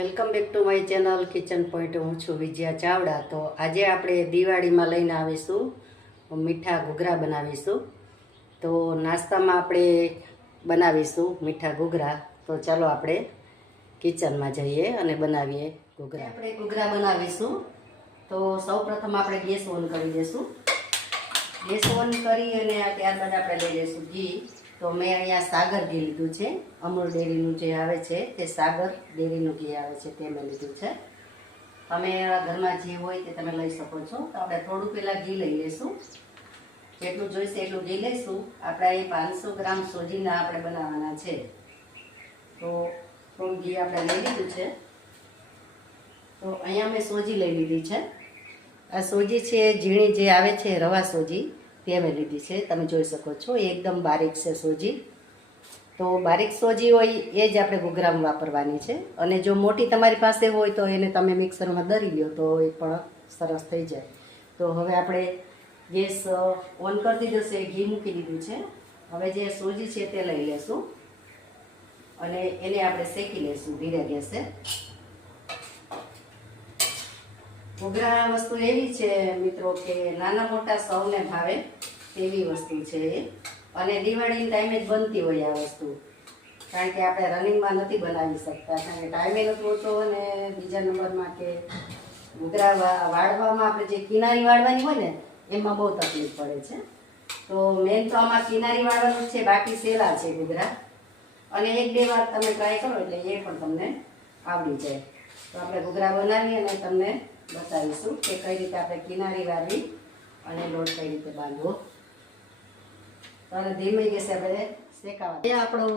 Welcome back to my channel kitchen point. હું છું વિજયા ચાવડા. તો આજે આપણે દિવાળીમાં લઈને આવીશું મીઠા ઘૂઘરા બનાવીશું. તો નાસ્તામાં આપણે બનાવીશું મીઠા ઘૂઘરા. તો ચાલો આપણે કિચનમાં જઈએ અને બનાવીએ ઘૂઘરા. આપણે ઘૂઘરા બનાવીશું. તો સૌપ્રથમ આપણે ગેસ ઓન કરી દઈશું. ગેસ ઓન કરી અને ત્યારબાદ આપણે લઈ લઈશું ઘી. તો મેં અહીંયા સાગર ઘી લીધું છે. અમૂલ ડેરીનું જે આવે છે તે સાગર ડેરીનું ઘી આવે છે તે મેં લીધું છે. તમે ઘરમાં જે હોય તે તમે લઈ શકો છો. તો આપણે થોડું પહેલાં ઘી લઈ લઈશું. જેટલું જોઈશે એટલું ઘી લઈશું. આપણે અહીં 500 ગ્રામ સોજીના આપણે બનાવવાના છે. તો થોડું ઘી આપણે લઈ લીધું છે. તો અહીંયા મેં સોજી લઈ લીધી છે. આ સોજી છે ઝીણી જે આવે છે રવા સોજી તે મેં લીધી છે. તમે જોઈ શકો છો એકદમ બારીક છે સોજી. તો બારીક સોજી હોય એ જ આપણે ઘૂઘરામાં વાપરવાની છે. અને જો મોટી તમારી પાસે હોય તો એને તમે મિક્સરમાં દરી લો તો એ પણ સરસ થઈ જાય. તો હવે આપણે ગેસ ઓન કરી દીધો છે, ઘી મૂકી દીધું છે. હવે જે સોજી છે તે લઈ લેશું અને એને આપણે શેકી લઈશું ધીરે ગેસે. ઘૂઘરા વસ્તુ એવી છે મિત્રો કે નાના મોટા સૌને ભાવે તેવી વસ્તુ છે એ. અને દિવાળીના ટાઈમે જ બનતી હોય આ વસ્તુ. કારણ કે આપણે રનિંગમાં નથી બનાવી શકતા, કારણ કે ટાઈમે નથી હોતો. અને બીજા નંબરમાં કે ઘૂઘરા વાળવામાં આપણે જે કિનારી વાળવાની હોય ને એમાં બહુ તકલીફ પડે છે. તો મેન તો આમાં કિનારી વાળવાનું જ છે, બાકી સહેલા છે ઘૂઘરા. અને 1-2 વાર તમે ટ્રાય કરો એટલે એ પણ તમને આવડી જાય. તો આપણે ઘૂઘરા બનાવી અને તમને બતાવીશું કે કઈ રીતે આપણે કિનારી વાળવી અને લોટ કઈ રીતે બાંધવો. અને ધીમે ગેસે આપણે શેકાવા. ત્યાં આપણો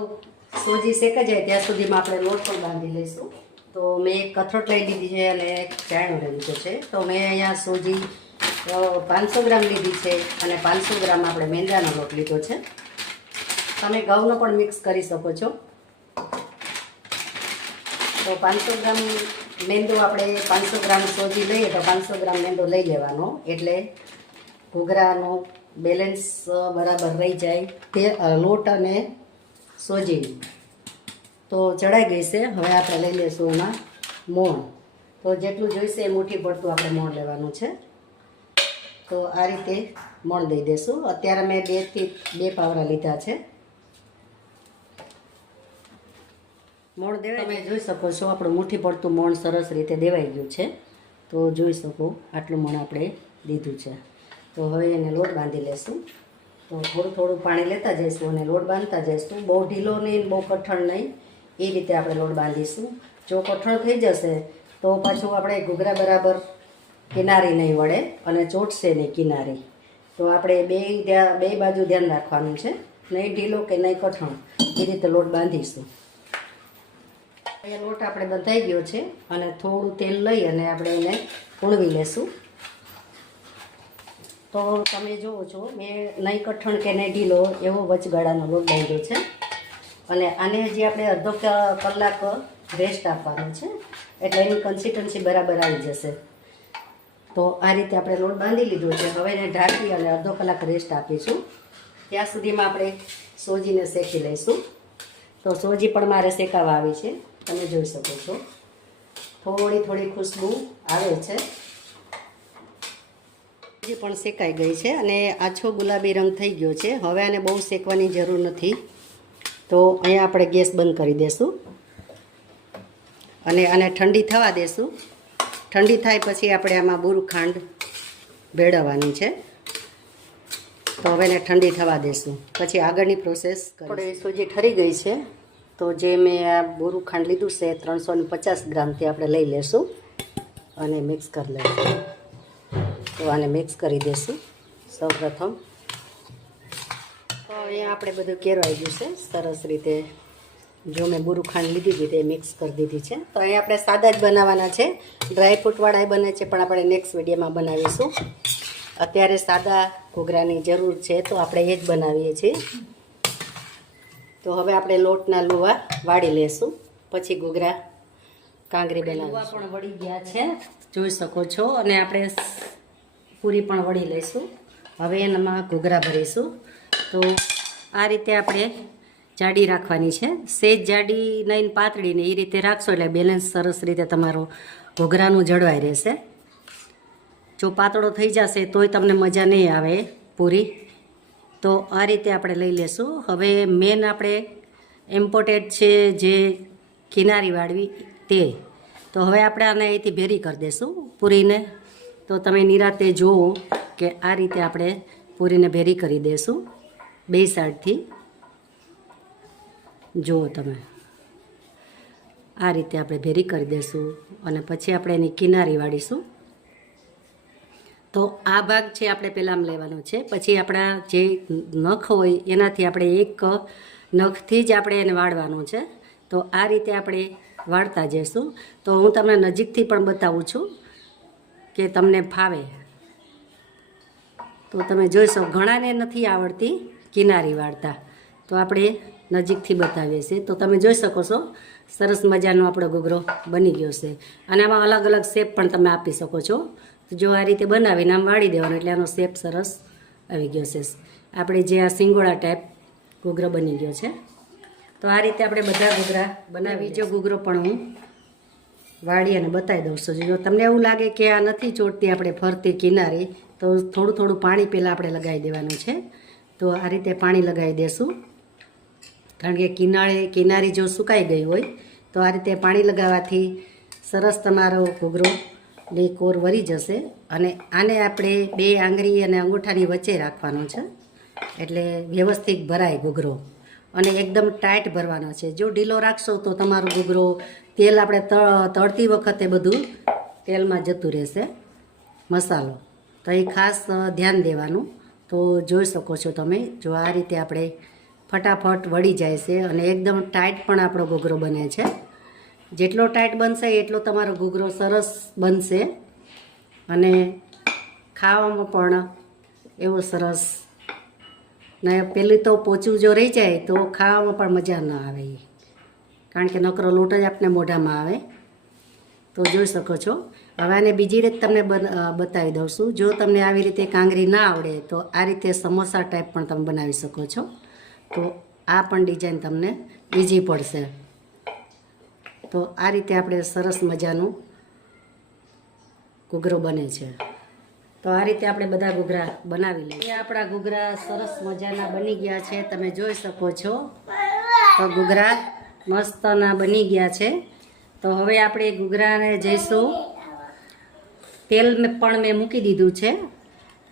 સોજી શેકાઈ જાય ત્યાં સુધીમાં આપણે લોટ પણ બાંધી લઈશું. તો મેં એક કથરોટ લઈ લીધી છે અને એક ચાયણું લઈ લીધું છે. તો મેં અહીંયા સોજી 500 ગ્રામ લીધી છે અને 500 ગ્રામ આપણે મેંદાનો લોટ લીધો છે. તમે ઘઉંનો પણ મિક્સ કરી શકો છો. તો 500 ગ્રામ મેંદો આપણે 500 ગ્રામ સોજી લઈએ તો 500 ગ્રામ મેંદો લઈ લેવાનો, એટલે ઘૂઘરાનો બેલેન્સ બરાબર રહી જાય તે લોટ અને સોજી. તો ચડાઈ ગઈ છે. હવે આપણે લઈ લઈશું એમાં મોણ. તો જેટલું જોઈશે એ મુઠ્ઠી પડતું આપણે મોણ લેવાનું છે. તો આ રીતે મોણ દઈ દઈશું. અત્યારે મેં 2 થી 2 પાવરા લીધા છે. મોણ દેવાય તમે જોઈ શકો છો આપણું મુઠ્ઠી પડતું મોણ સરસ રીતે દેવાઈ ગયું છે. તો જોઈ શકો આટલું મોણ આપણે દીધું છે. તો હવે એને લોટ બાંધી લેશું. તો થોડું થોડું પાણી લેતા જઈશું અને લોટ બાંધતા જઈશું. બહુ ઢીલો નહીં, બહુ કઠણ નહીં, એ રીતે આપણે લોટ બાંધીશું. જો કઠણ થઈ જશે તો પાછું આપણે ઘૂઘરા બરાબર કિનારી નહીં વળે અને ચોટશે નહીં કિનારી. તો આપણે બે બાજુ ધ્યાન રાખવાનું છે, નહીં ઢીલો કે નહીં કઠણ, એ રીતે લોટ બાંધીશું. એ લોટ આપણે બંધાઈ ગયો છે અને થોડું તેલ લઈ અને આપણે એને કૂણવી લેશું. તો તમે જુઓ છો મેં નહીં કઠણ કે નહીં ઢીલો એવો વચગાળાનો લોટ બાંધ્યો છે. અને આને હજી આપણે અડધો કલાક રેસ્ટ આપવાનો છે, એટલે એની કન્સિસ્ટન્સી બરાબર આવી જશે. તો આ રીતે આપણે લોટ બાંધી લીધો છે. હવે એને ઢાંકી અને અડધો કલાક રેસ્ટ આપીશું. ત્યાં સુધીમાં આપણે સોજીને શેકી લઈશું. તો સોજી પણ મારે શેકાવા આવી છે, તમે જોઈ શકો છો. થોડી ખુશ્બુ આવે છે. સોજી પણ શેકાઈ ગઈ છે અને આછો ગુલાબી રંગ થઈ ગયો છે. હવે આને બહુ શેકવાની જરૂર નથી. તો અહીંયા આપણે ગેસ બંધ કરી દઈશું અને આને ઠંડી થવા દઈશું. ઠંડી થાય પછી આપણે આમાં બુરું ખાંડ ભેળવવાની છે. તો હવે એને ઠંડી થવા દઈશું, પછી આગળની પ્રોસેસ આપણે સોજી ઠરી ગઈ છે. તો જે મેં આ બુરું ખાંડ લીધું છે 350 ગ્રામથી આપણે લઈ લેશું અને મિક્સ કરી લઈશું. તો આને મિક્સ કરી દઈશું સૌપ્રથમ. તો અહીંયા આપણે બધું કેરવાઈ ગયું છે સરસ રીતે. જો મેં બુરું ખાંડ લીધી હતી તે મિક્સ કરી દીધી છે. તો અહીંયા આપણે સાદા જ બનાવવાના છે. ડ્રાયફ્રૂટવાળા બને છે પણ આપણે નેક્સ્ટ વિડીયોમાં બનાવીશું. અત્યારે સાદા ઘૂઘરાની જરૂર છે તો આપણે એ જ બનાવીએ છીએ. તો હવે આપણે લોટના લુવા વાળી લેશું, પછી ઘૂઘરા કાંગરી બનાવવા પણ વળી ગયા છે, જોઈ શકો છો. અને આપણે પૂરી પણ વળી લઈશું. હવે એનામાં ઘૂઘરા ભરીશું. તો આ રીતે આપણે જાડી રાખવાની છે, સેજ જાડી નહીં પાતળી ને એ રીતે રાખશો એટલે બેલેન્સ સરસ રીતે તમારો ઘૂઘરાનું જળવાઈ રહેશે. જો પાતળો થઈ જશે તોય તમને મજા નહીં આવે પૂરી. તો આ રીતે આપણે લઈ લેશું. હવે મેન આપણે ઇમ્પોર્ટેડ છે જે કિનારીવાળી તે. તો હવે આપણે આને અહીંથી ભેરી કરી દઈશું પૂરીને. તો તમે નિરાતે જુઓ કે આ રીતે આપણે પૂરીને ભેરી કરી દઈશું બે સાઈડથી. જુઓ તમે આ રીતે આપણે ભેરી કરી દઈશું અને પછી આપણે એની કિનારી વાળીશું. તો આ ભાગ છે આપણે પહેલાં લેવાનો છે, પછી આપણા જે નખ હોય એનાથી આપણે એક નખથી જ આપણે એને વાળવાનું છે. તો આ રીતે આપણે વાળતા જઈશું. તો હું તમને નજીકથી પણ બતાવું છું કે તમને ફાવે. તો તમે જોઈશો ઘણાને નથી આવડતી કિનારી વાળતા, તો આપણે નજીકથી બતાવીએ છીએ. તો તમે જોઈ શકો છો સરસ મજાનો આપણો ઘૂઘરો બની ગયો છે. અને આમાં અલગ અલગ શેપ પણ તમે આપી શકો છો. જો આ રીતે બનાવીને આમ વાળી દેવાનો એટલે આનો શેપ સરસ આવી ગયો છે. આપણે જે આ સિંગોડા ટાઈપ ઘૂઘરો બની ગયો છે. તો આ રીતે આપણે બધા ઘૂઘરા બનાવી. બીજો ઘૂઘરો પણ હું વાળી અને બતાવી દઉં છું. જો તમને એવું લાગે કે આ નથી ચોટતી આપણે ફરતી કિનારી, તો થોડું થોડું પાણી પહેલાં આપણે લગાવી દેવાનું છે. તો આ રીતે પાણી લગાવી દેશું, કારણ કે કિનારી જો સુકાઈ ગઈ હોય તો આ રીતે પાણી લગાવવાથી સરસ તમારો ઘૂઘરો ને કોર વળી જશે. અને આને આપણે બે આંગળી અને અંગૂઠાની વચ્ચે રાખવાનો છે એટલે વ્યવસ્થિત ભરાય ઘૂઘરો. અને એકદમ ટાઈટ ભરવાનો છે. જો ઢીલો રાખશો તો તમારો ઘૂઘરો તેલ આપણે તળતી વખતે બધું તેલમાં જતું રહેશે મસાલો. તો એ ખાસ ધ્યાન દેવાનું. તો જોઈ શકો છો તમે, જો આ રીતે આપણે ફટાફટ વળી જાય છે અને એકદમ ટાઈટ પણ આપણો ઘૂઘરો બને છે. જેટલો ટાઈટ બનશે એટલો તમારો ઘૂઘરો સરસ બનશે અને ખાવામાં પણ એવો સરસ. ને પેલી તો પોચું જો રહી જાય તો ખાવામાં પણ મજા ન આવે, કારણ કે નકરો લોટ જ આપણે મોઢામાં આવે. તો જોઈ શકો છો. હવે આને બીજી રીત તમને બતાવી દઉં છું. જો તમને આવી રીતે કાંગરી ના આવડે તો આ રીતે સમોસા ટાઈપ પણ તમે બનાવી શકો છો. તો આ પણ ડિઝાઇન તમને ઈઝી પડશે. તો આ રીતે આપણે સરસ મજાનું ઘૂઘરો બને છે. તો આ રીતે આપણે બધા ઘૂઘરા બનાવી લઈએ. આપણા ઘૂઘરા સરસ મજાના બની ગયા છે, તમે જોઈ શકો છો. તો ઘૂઘરા મસ્તના બની ગયા છે. તો હવે આપણે ઘૂઘરાને જઈશું, તેલ પણ મેં મૂકી દીધું છે.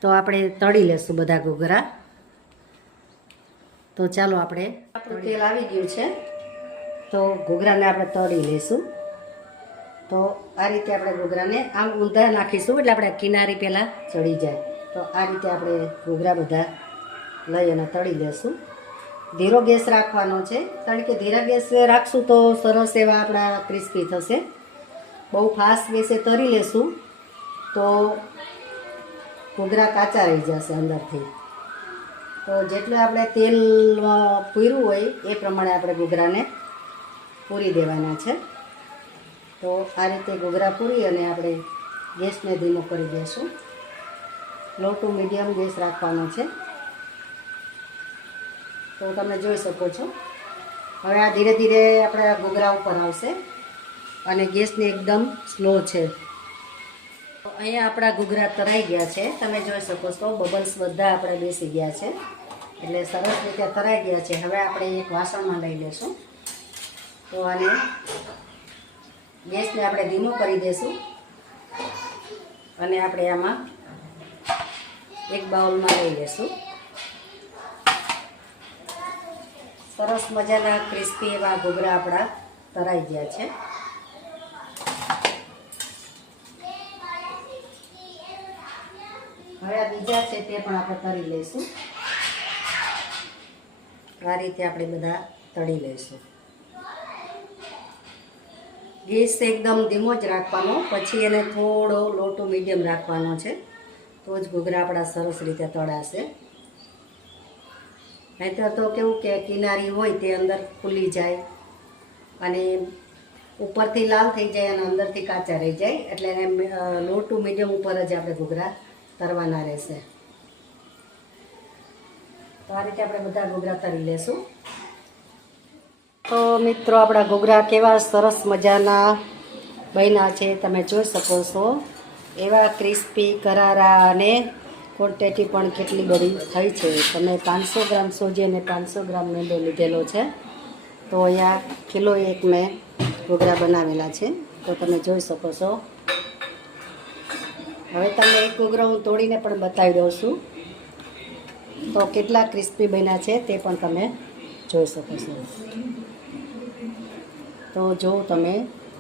તો આપણે તળી લેશું બધા ઘૂઘરા. તો ચાલો આપણે, આપણું તેલ આવી ગયું છે તો ઘૂઘરાને આપણે તળી લઈશું. તો આ રીતે આપણે ઘૂઘરાને આમ ઊંધા નાખીશું એટલે આપણે કિનારી પહેલાં ચડી જાય. તો આ રીતે આપણે ઘૂઘરા બધા લઈ અને તળી લેશું. ધીરો ગેસ રાખવાનો છે, કારણ કે ધીરા ગેસ રાખશું તો સરસ એવા આપણા ક્રિસ્પી થશે. બહુ ફાસ્ટ ગેસે તળી લેશું તો ઘૂઘરા કાચા રહી જશે અંદરથી. તો જેટલું આપણે તેલ પૂર્યું હોય એ પ્રમાણે આપણે ઘૂઘરાને પૂરી દેવાના છે. તો આ રીતે ઘૂઘરા પૂરી અને આપણે ગેસને ધીમો કરી દઈશું. લો ટુ મીડિયમ ગેસ રાખવાનો છે. તો તમે જોઈ શકો છો. હવે આ ધીરે ધીરે આપણા ઘૂઘરા ઉપર આવશે અને ગેસને એકદમ સ્લો છે. તો અહીંયા આપણા ઘૂઘરા તરાઈ ગયા છે, તમે જોઈ શકો છો. બબલ્સ બધા આપણે બેસી ગયા છે એટલે સરસ રીતે તરાઈ ગયા છે. હવે આપણે એક વાસણમાં લઈ લઈશું. તો આને ગેસને આપણે ધીમો કરી દઈશું અને આપણે આમાં એક બાઉલમાં લઈ લઈશું. સરસ મજાના ક્રિસ્પી એવા ઘૂઘરા આપણા તરાઈ ગયા છે. હવે આ બીજા છે તે પણ આપણે તળી લઈશું. આ રીતે આપણે બધા તળી લઈશું. ગેસ એકદમ ધીમો જ રાખવાનો, પછી એને થોડો લો ટુ મીડિયમ રાખવાનો છે. તો જ ઘૂઘરા આપણા સરસ રીતે તળાશે. નહીંતર તો કેવું કે કિનારી હોય તે અંદર ફૂલી જાય અને ઉપરથી લાલ થઈ જાય અને અંદરથી કાચા રહી જાય. એટલે એને લો ટુ મીડિયમ ઉપર જ આપણે ઘૂઘરા તરવાના રહેશે. તો આ રીતે આપણે બધા ઘૂઘરા તળી લેશું. તો મિત્રો આપણા ઘૂઘરા કેવા સરસ મજાના બન્યા છે તમે જોઈ શકો છો. એવા ક્રિસ્પી કરારા અને ક્વોન્ટિટી પણ કેટલી બધી થઈ છે. તમે 500 ગ્રામ સોજી અને 500 ગ્રામ મેંદો લીધેલો છે. તો અહીંયા કિલો 1 મેં ઘૂઘરા બનાવેલા છે. તો તમે જોઈ શકો છો. હવે તમને એક ઘૂઘરો હું તોડીને પણ બતાવી દઉં છું. તો કેટલા ક્રિસ્પી બન્યા છે તે પણ તમે જોઈ શકો છો. તો જો તમે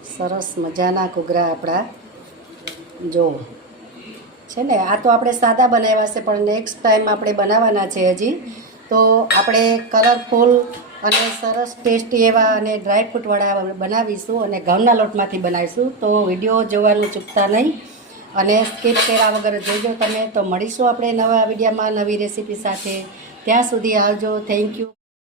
સરસ મજાના ઘૂઘરા આપણા જો છે ને. આ તો આપણે સાદા બનાવ્યા છે, પણ નેક્સ્ટ ટાઈમ આપણે બનાવવાના છે હજી. તો આપણે કલરફુલ અને સરસ ટેસ્ટી એવા અને ડ્રાયફ્રૂટવાળા બનાવીશું અને ઘઉંના લોટમાંથી બનાવીશું. તો વિડીયો જોવાનું ચૂકતા નહીં અને સ્કીપ કર્યા વગર જોઈજો તમે. તો મળીશું આપણે નવા વિડીયોમાં નવી રેસીપી સાથે. ત્યાં સુધી આવજો. Thank you.